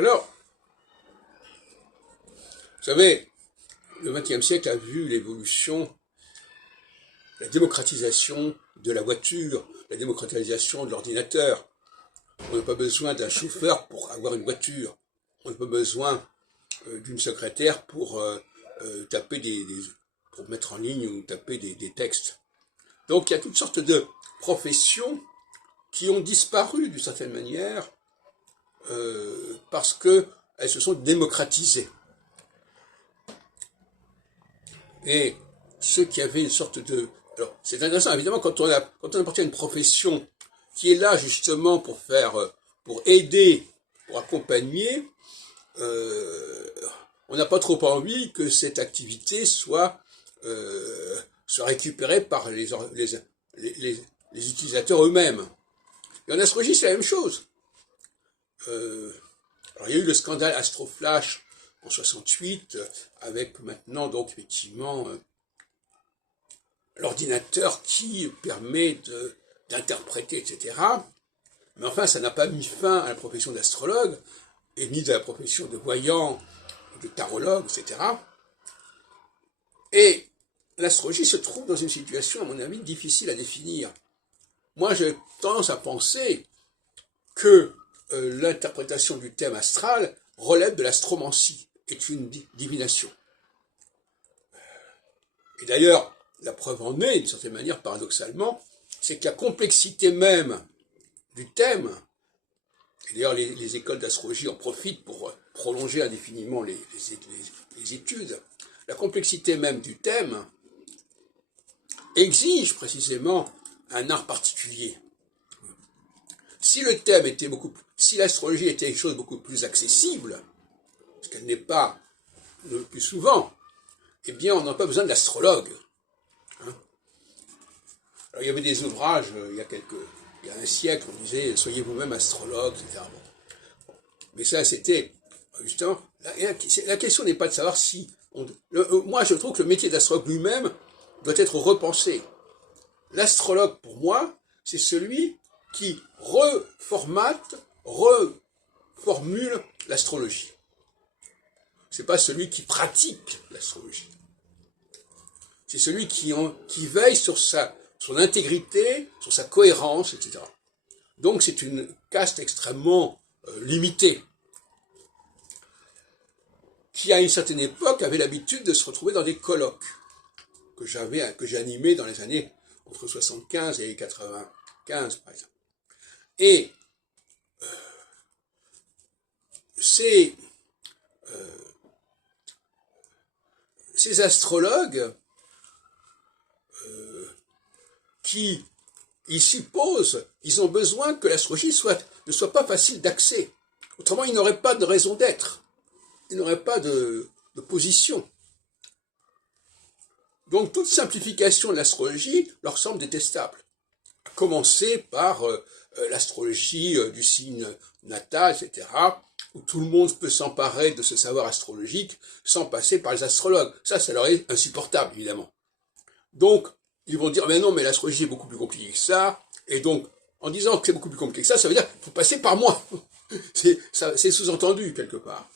Alors, vous savez, le XXe siècle a vu l'évolution, la démocratisation de la voiture, la démocratisation de l'ordinateur. On n'a pas besoin d'un chauffeur pour avoir une voiture. On n'a pas besoin d'une secrétaire pour taper pour mettre en ligne ou taper des textes. Donc il y a toutes sortes de professions qui ont disparu d'une certaine manière parce qu'elles se sont démocratisées. Et ceux qui avaient une sorte de... Alors, c'est intéressant, évidemment, quand on appartient à une profession qui est là, justement, pour aider, pour accompagner, on n'a pas trop envie que cette activité soit récupérée par les utilisateurs eux-mêmes. Et en astrologie, c'est la même chose. Alors, il y a eu le scandale Astroflash en 68, avec maintenant, donc, effectivement, l'ordinateur qui permet d'interpréter, etc. Mais enfin, ça n'a pas mis fin à la profession d'astrologue, et ni de la profession de voyant, de tarologue, etc. Et l'astrologie se trouve dans une situation, à mon avis, difficile à définir. Moi, j'ai tendance à penser que l'interprétation du thème astral relève de l'astromancie, est une divination. Et d'ailleurs, la preuve en est, d'une certaine manière, paradoxalement, c'est que la complexité même du thème, et d'ailleurs les écoles d'astrologie en profitent pour prolonger indéfiniment les études, la complexité même du thème exige précisément un art particulier. Si le thème était si l'astrologie était une chose beaucoup plus accessible, ce qu'elle n'est pas le plus souvent, eh bien on n'a pas besoin de l'astrologue. Hein. Alors il y avait des ouvrages, il y a un siècle, on disait « soyez vous-même astrologue », etc. Bon. Mais ça, c'était, justement, la question n'est pas de savoir si... moi, je trouve que le métier d'astrologue lui-même doit être repensé. L'astrologue, pour moi, c'est celui qui reformate, reformule l'astrologie. C'est pas celui qui pratique l'astrologie. C'est celui qui veille sur son intégrité, sur sa cohérence, etc. Donc c'est une caste extrêmement limitée, qui à une certaine époque avait l'habitude de se retrouver dans des colloques que j'ai animés dans les années entre 75 et 95 par exemple. Et ces astrologues qui, ils supposent, ils ont besoin que l'astrologie ne soit pas facile d'accès. Autrement, ils n'auraient pas de raison d'être. Ils n'auraient pas de position. Donc, toute simplification de l'astrologie leur semble détestable. À commencer par l'astrologie du signe natal, etc., où tout le monde peut s'emparer de ce savoir astrologique sans passer par les astrologues. Ça leur est insupportable, évidemment. Donc, ils vont dire, mais non, mais l'astrologie est beaucoup plus compliquée que ça, et donc, en disant que c'est beaucoup plus compliqué que ça veut dire qu'il faut passer par moi. C'est sous-entendu, quelque part.